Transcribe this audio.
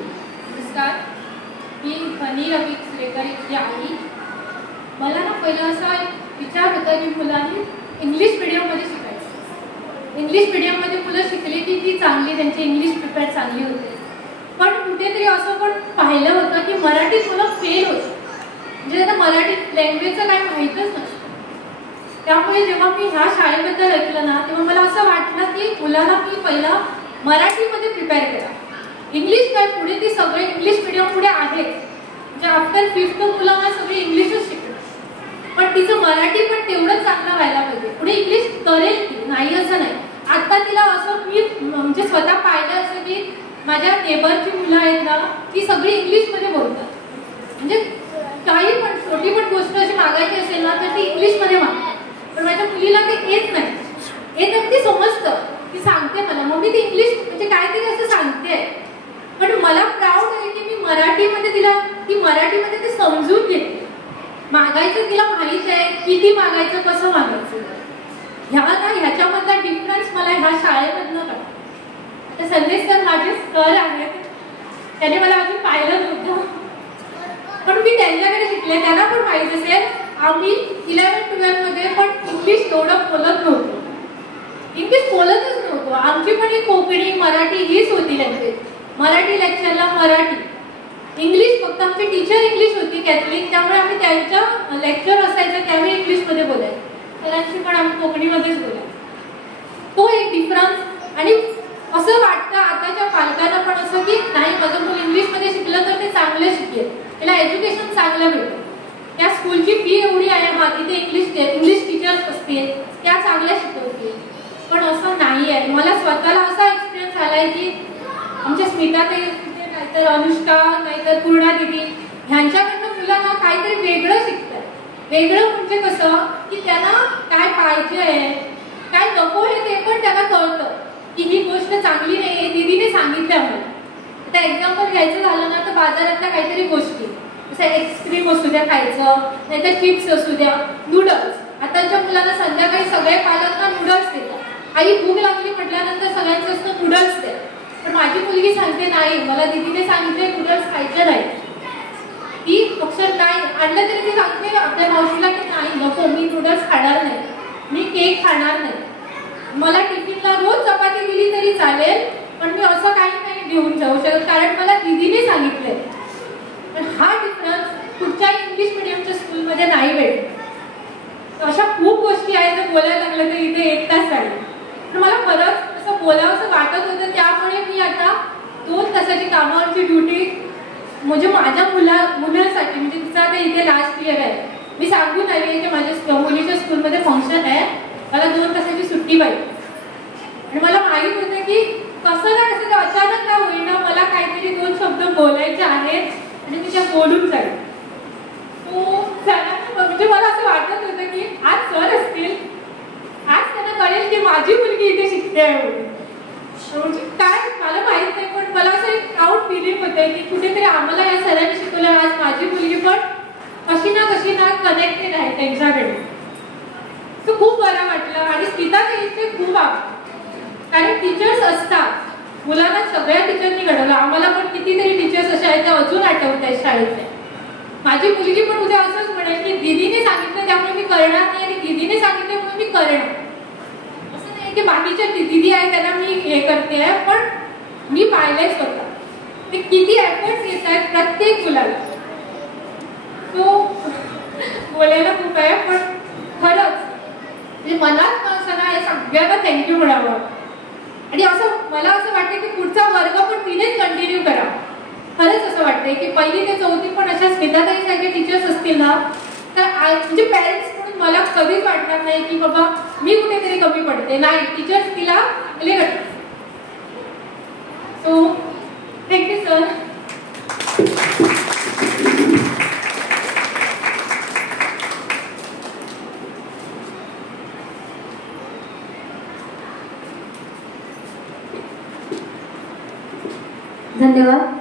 नमस्कार, मी फनी रवी सुरेकर इथली आई. मला ना पहिला असा विचार होता की मुलांनी इंग्लिश मीडियममध्ये शिकायचं. इंग्लिश मीडियममध्ये मुलं शिकली की ती चांगली, त्यांची इंग्लिश प्रिपेअर चांगली होते. पण कुठेतरी असं पण पाहिलं होतं की मराठीत मुलं फेल होतं. म्हणजे त्यांना मराठी लँग्वेजचं काही माहीतच नसतं. त्यामुळे जेव्हा मी ह्या शाळेबद्दल ऐकलं ना, तेव्हा मला असं वाटलं की मुलांना मी पहिला मराठीमध्ये प्रिपेअर करा. इंग्लिश काय पुढे ती सगळे इंग्लिश मीडियम पुढे आहेत. म्हणजे आफ्टर 5th मुलांना सगळे इंग्लिशच शिकतात. पण तिचं मराठी पण तेवढंच चांगलं व्हायला पाहिजे. पुढे इंग्लिश करेल ती, नाही असं नाही. आता तिला असं मी म्हणजे स्वतः पाहिलं असं की माझ्या नेबरची मुलं आहेत ना, ती सगळी इंग्लिशमध्ये बोलतात. म्हणजे काही पण छोटी पण गोष्ट अशी मागायची असेल ना तर ती इंग्लिशमध्ये मागतात. पण माझ्या मुलीला ते येत नाही. येत नाही ती समजतं. ती सांगते मला, मम्मी ती इंग्लिश म्हणजे काहीतरी असं सांगते. पण मला प्राऊड आहे की मी मराठीमध्ये तिला, ती मराठीमध्ये ते समजून घेते. मागायचं तिला माहित आहे, किती मागायचं, कसं मागायचं. ह्याच्यामधला डिफरन्स मला ह्या शाळेमधनं कळला. आता संदेश सर माझे सर आहेत, त्याने मला अजून पाहिलं नव्हतं, पण मी त्यांच्याकडे शिकले. त्यांना पण माहित असेल आम्ही 11-12 मध्ये पण इंग्लिश एवढं बोलत नव्हतो. इंग्लिश बोलतच नव्हतो. आमची पण ही कोकणी मराठी हीच होती लँग्वेज. मराठी लेक्चरला मराठी, इंग्लिश फक्त आमची टीचर इंग्लिश होती कॅथलिक, त्यामुळे आम्ही त्यांच्या लेक्चर असायचं त्यावेळी इंग्लिशमध्ये बोलायचं. सरांशी पण आम्ही कोकणीमध्येच बोलायचो. तो एक डिफरन्स. आणि असं वाटतं आताच्या पालकांना पण असं की नाही माझं मूल इंग्लिशमध्ये शिकलं तर ते चांगलं शिकेल, त्याला एज्युकेशन चांगलं मिळेल. त्या स्कूलची फी एवढी आहे, हा तिथे इंग्लिश टीचर्स असतील, त्या चांगल्या शिकवतील. पण असं नाही आहे. मला स्वतःला असा एक्सपिरियन्स आलाय की आमच्या स्मिताताई, नाहीतर अनुष्का, नाहीतर पूर्णा दिदी, ह्यांच्याकडनं मुलांना काहीतरी वेगळं शिकतात. वेगळं म्हणजे कसं की त्यांना काय पाहिजे आहे, काय नको आहे ते पण त्यांना कळतं की ही गोष्ट चांगली नाही आहे, दीदीने सांगितलं मला. आता एक्झाम्पल घ्यायचं झालं ना तर बाजारातल्या काहीतरी गोष्टी, जसं आईस्क्रीम असू द्या खायचं, नाहीतर चिप्स असू द्या, नूडल्स. आताच्या मुलांना संध्याकाळी सगळे पालकांना नूडल्स देतात. आई भूक लागली म्हटल्यानंतर सगळ्यांचं असतं नूडल्स द्या. पण माझी मुलगी सांगते नाही, मला दीदीने सांगितले नूडल्स खायचे नाही. ती अक्षर नाही आणलं तरी ती सांगते आपल्या मावशीला की नाही नको, मी नूडल्स खाणार नाही, मी केक खाणार नाही. मला टिफिनला रोज चपाती दिली तरी चालेल, पण मी असं काही नाही घेऊन जाऊ शकत कारण मला दीदीने सांगितलंय. पण हा डिफरन्स कुठच्या इंग्लिश मिडियमच्या स्कूलमध्ये नाही भेटत. अशा खूप गोष्टी आहेत जर बोलायला लागलं तर इथे 1 तास लागेल. पण मला खरंच असं बोलावंसं वाटत होतं, त्यामुळे मी आता 2 तासाची कामावरची ड्युटी म्हणजे माझ्या मुलासाठी, म्हणजे तिचा आता इथे लास्ट इयर आहे, मी सांगून आली की माझ्या मुलीच्या स्कूलमध्ये फंक्शन आहे, मला 2 तासाची सुट्टी पाहिजे. आणि मला माहीत होतं की कसं ना कसं अचानक का होईना मला काहीतरी 2 शब्द बोलायचे आहेत आणि तिच्या बोलून जाईल. म्हणजे मला असं वाटत होतं की आज सर असतील, आज त्यांना कळेल की माझी मुलगी इथे शिकते आहे. म्हणजे काय मला माहित नाही, पण मला असं एक प्राऊड फिलिंग होते की कुठेतरी आम्हाला या सरांनी शिकवलं, आज माझी मुलगी पण कशी ना कनेक्टेड आहे त्यांच्याकडे. तो खूप बरं वाटलं. आणि स्मिताताई इथे खूप आवडतं कारण टीचर्स असतात, मुलांना सगळ्या टीचरनी घडवलं. आम्हाला पण कितीतरी टीचर्स अशा आहेत त्या अजून आठवत आहेत शाळेतल्या. माझी मुलगी पण उद्या असंच म्हणेल की दीदीने सांगितलं त्यामुळे मी करणार नाही, आणि दीदीने सांगितलं म्हणून मी करणार. असं नाही की बाकीच्या दीदी आहे त्यांना मी हे करते आहे, पण मी पाहिलंय स्वतः ते किती एफर्ट्स घेत आहेत प्रत्येक मुलाला. तो बोलायला खूप आहे, पण खरंच म्हणजे मनात असं ना या सगळ्यांना थँक्यू म्हणावं. आणि असं मला असं वाटतं की पुढचा वर्ग पण तिनेच कंटिन्यू करावा. खरंच असं वाटतंय की 1ली ते 4थी पण अशा स्मिताताई सारखे टीचर्स असतील ना तर म्हणजे पेरेंट्स म्हणून मला कधीच वाटणार नाही की बाबा मी कुठेतरी कमी पडते. नाही, टीचर्स तिला करतात. So thank you sir. धन्यवाद.